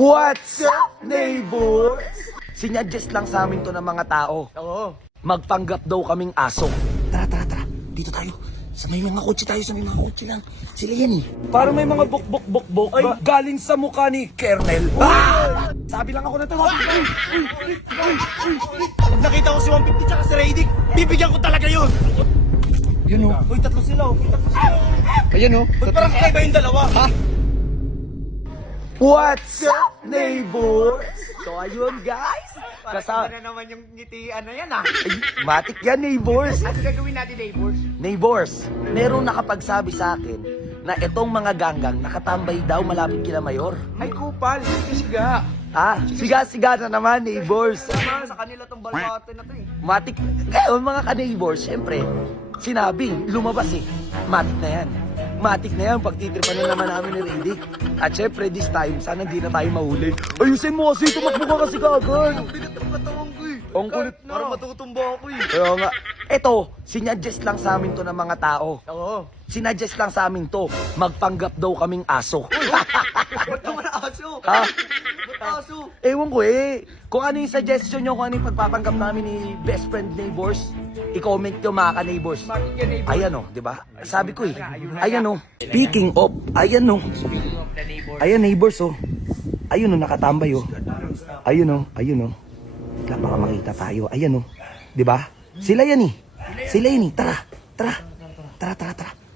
What's up, neighbors? Sinuggest lang sa amin to ng mga tao. Oo. Magpanggap daw kaming aso. Tara. Dito tayo. Sa may mga kotse tayo, sa may mga kotse lang. Sila yan eh. Parang may mga bok galing sa mukha ni Kernel. Sabi lang ako na to. Pag nakita ko si 150 tsaka si Radic, bibigyan ko talaga yun. Yun o. Uy, tatlo sila. Ayan o. Ba't parang kakaiba yung dalawa? Ha? What's up, neighbors? So ayun guys. Parang na naman yung ngitian na yan ah. Matik yan, neighbors. Ano gagawin natin, neighbors? Neighbors, merong nakapagsabi sa akin na itong mga ganggang nakatambay daw malapit kina Mayor. Ay, kupal. Siga. Siga na naman, neighbors. Tama, sa kanila tong balbate na to eh. Matik, ngayon mga ka-neighbors, syempre, sinabi, lumabas eh. Matik na yan. Matik na yan, pagtitripan na naman namin ni Radic. At syempre, this time, sana hindi na tayo mahuli. Ayusin mo kasi, tumakbo ka kasi kagad. Bigat ang katawan ko eh. Ang kulit na. Parang matutumba ako eh. Kaya nga, eto, sinuggest lang sa amin to ng mga tao. Oo. Sinuggest lang sa amin to, magpanggap daw kaming aso. Ba't naman aso? Ha? Ba't aso? Ewan ko eh. Kung ano yung suggestion nyo, kung ano yung pagpapanggap namin ni best friend neighbors, i-comment nyo mga ka-neighbors. Bakit yan, neighbors? Ayan o, di ba? Sabi ko eh. Ayan o. Speaking of, ayan o. Ayan neighbors o. Ayun o, nakatambay o. Ayun o. Bigla baka makita tayo. Ayan o. Di ba? Sila yan eh. Sila yan eh. Tara.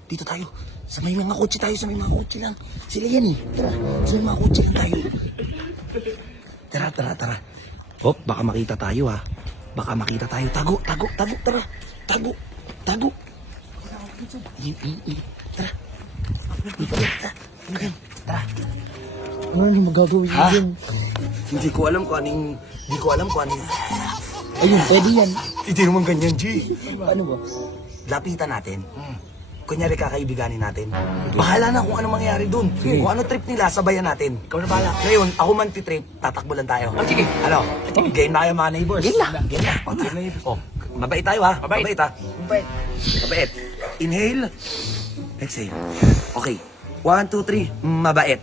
Dito tayo. Sa may mga kotse tayo, sa may mga kotse lang. Sila yan eh. Tara, sa may mga kotse lang tayo. Tara. Hop, baka makita tayo ha. Baka makita tayo. Tago, tara. Tago. Tara. Tara. Ano yung magagawin Ha? Hindi ko alam kung anong... Ayun, pwede yan. Hindi naman ganyan, G. Ano ba? Lapitan natin. Kunyari kakaibiganin natin. Bahala na kung ano mangyayari dun. Kung ano trip nila, sabayan natin. Ikaw na bahala. Ngayon, ako man titrip, tatakbo lang tayo. Sige. Ano? Game na kayo mga neighbors. Game na. O, mabait tayo ha. Mabait ha. Mabait. Inhale. Exhale. Okay. 1, 2, 3. Mabait.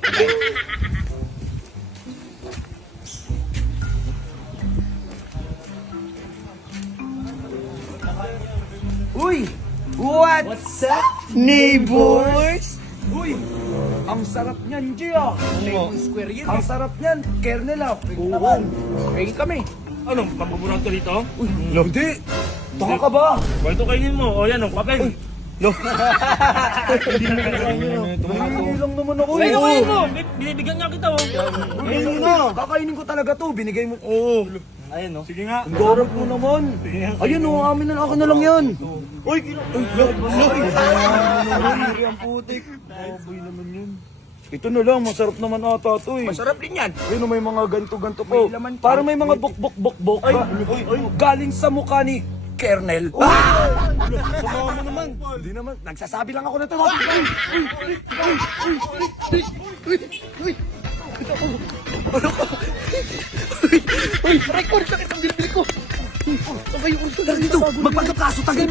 Uy! What's up, neighbors? Uy! Ang sarap niyan, G ah! Square yan. Ang sarap niyan, kernel ah! Oo! Ring kami. Anong pambuburan to dito? Uy! Hindi! Taka ka ba? Pwede kainin mo. O yan, kapel. Nangingi lang naman ako eh! Ayun, kainin mo. Binibigyan nga kita, oh. Nangingi na! Kakainin ko talaga to, binigay mo. Oo. Ayun, no? Sige nga. Ang garap mo naman! Ayun oh, amin na ako na lang yan! Uy, Ang putik! Baboy naman yun. Ito na lang, masarap naman ata to eh. Masarap din yan. Ayun, may mga ganto-ganto po. May laman pa. Parang may mga bok galing sa mukha ni Kernel. sumama mo naman. Hindi naman. Nagsasabi lang ako na to. Record ka kitang bilbil ko. Okay, Tara dito. Magpagkaplaso. Tagay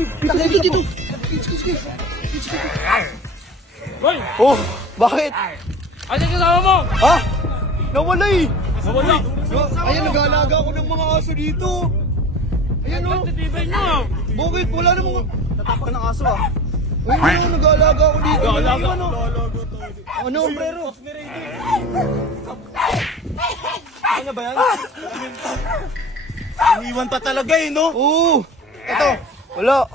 dito. Hoy, Oh, bakit? ano yung kasama mo? Ha? Nawala eh. Nawala. Ayan, nag-aalaga ako ng mga aso dito. Ayan, o. Titibay nyo. Bakit? Wala namang... Tatapak ng aso ah. Ayun, nag-aalaga ako dito. Nag-aalaga? Ano, sombrero? Ano ba yan? Iniwan pa talaga eh, no? Oo. Ito, wala.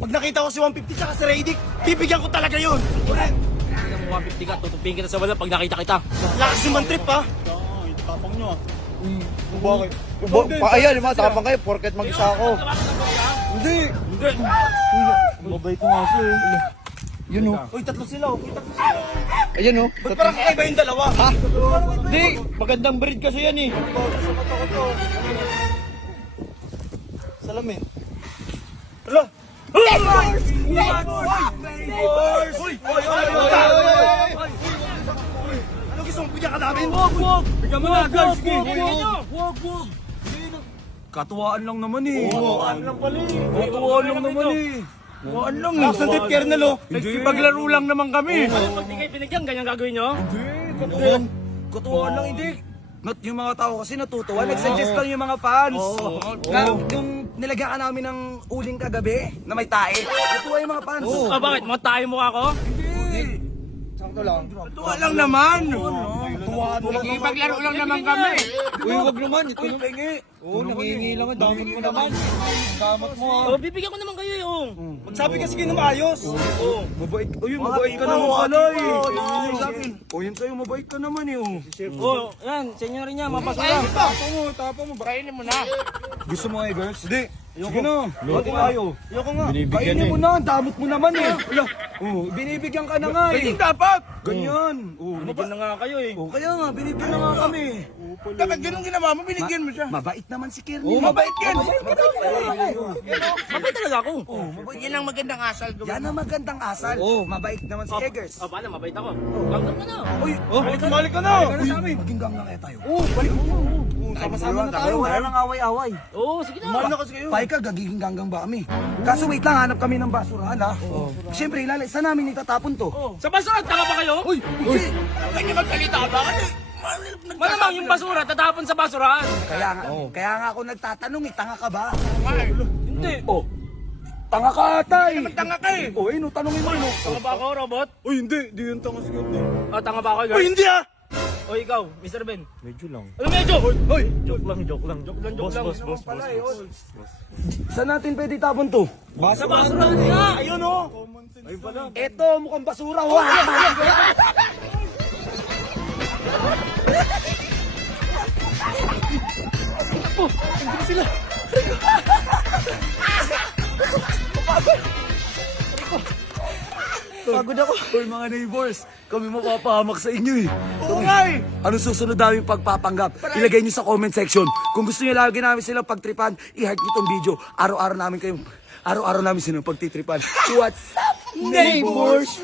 Pag nakita ko si 150 tsaka si Radic, bibigyan ko talaga yun. Tingnan mo 150 ka, tutupin kita sa wala pag nakita kita. Lakas naman trip ha. Tapang nyo, ah. Bakit? Ayan, yung mga tapang kayo, porket mag-isa ako. Hindi. Hindi. Mabait ng aso eh. Yun o. Uy, tatlo sila. Ayan o. Ba't parang kakaiba yung dalawa? Ha? Hindi. Magandang breed kasi yan eh. Salamin. Hala! Neighbors! Neighbors! Uy! Ano gusto mong bigyan ka namin? Wag! Bigyan mo na, guys. Sige. Wag. Katuwaan lang naman eh. Ano lang pala eh. Katuwaan lang naman eh. Tuwaan lang eh. Lakas ng trip, Kernel oh. Nagkipaglaro lang naman kami. Pag di kayo binigyan, ganyan gagawin nyo? Hindi, katuwaan lang hindi. Yung mga tao kasi natutuwa. Nag-suggest lang yung mga fans. Yung nilagyan ka namin ng uling kagabi na may tae. Natutuwa yung mga fans. Ah, bakit? Mga tayo mukha ko? Natutuwa lang naman. Ipaglaro lang naman kami. Uy, wag naman. Ito yung pengi. Oo, nangingi lang. Damot mo naman. Damot mo. Oh, bibigyan ko naman kayo eh, oh. Magsabi kasi kayo na maayos. Oo. Mabait. Uy, mabait ka naman pala eh. O yun sa'yo, mabait ka naman eh. Oh, yan, senyor niya, mapasura. Tapang mo. Kainin mo na. Gusto mo eh, girls? Hindi. Sige na. Ba't tayo? Ayoko nga. Kainin mo na. Damot mo naman eh. Oh, binibigyan ka na nga eh. Hindi dapat. Ganyan. Oh, Binigyan na nga kayo eh. oh, kaya nga, binibigyan na nga kami. Dapat ganun ginawa mo, binigyan mo siya. Mabait naman si Kirny. Oo, mabait yan. Mabait talaga ako. Yan ang magandang asal. Yan ang magandang asal. Mabait naman si Eggers. Oh, paano? Mabait ako. Ganggang ka na. Uy, Balik ka na. Balik ka na sa amin. Maging gang na kaya tayo. Balik mo. Sama-sama na tayo. Wala nang away-away. Oo, sige na. Mahal na kasi kayo. Pai ka, gagiging ganggang ba kami? Kaso wait lang, hanap kami ng basurahan ha. Siyempre, saan namin itatapon to? Sa basura, tanga ba kayo? Uy, hindi. Kanya magsalita ba? Kasi Malamang yung basura, tatapon sa basurahan. Kaya nga ako nagtatanong eh, tanga ka ba? Hindi. Oh, tanga ka atay. tanga ka eh. Oh, no, tanongin mo, no. Tanga ba ako, robot? Uy, hindi. Di yung tanga si Ganda. Ah, tanga ba ako, girl? Uy, hindi ah. O ikaw, Mr. Ben? Medyo lang. Ano medyo? Hoy, Joke lang. Joke lang. Boss. saan natin pwede tapon to? Sa basurahan nga. Ayun oh. Ayun pala. Eto, mukhang basura. Wow! Pagod ako. Hoy mga neighbors, kami mapapahamak sa inyo eh. Oo nga eh. Anong susunod namin pagpapanggap? Ilagay niyo sa comment section. Kung gusto niyo lagi namin silang pagtripan, i-heart niyo tong video. Araw-araw namin silang pagtitripan. What's up, neighbors?